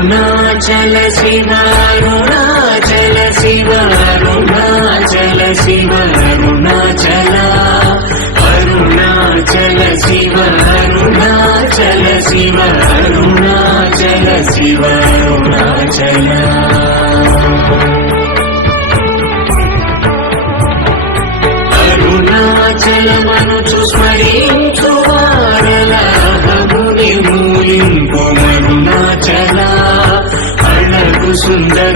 Arunachal Shiva Arunachal Shiva Arunachal Shiva Arunachal Arunachal Shiva Arunachal Shiva Arunachal Shiva Arunachal అరుణాచలమనుచు స్మరించు వారలాభముని మూలింపు Arunachal Azhagu Sundara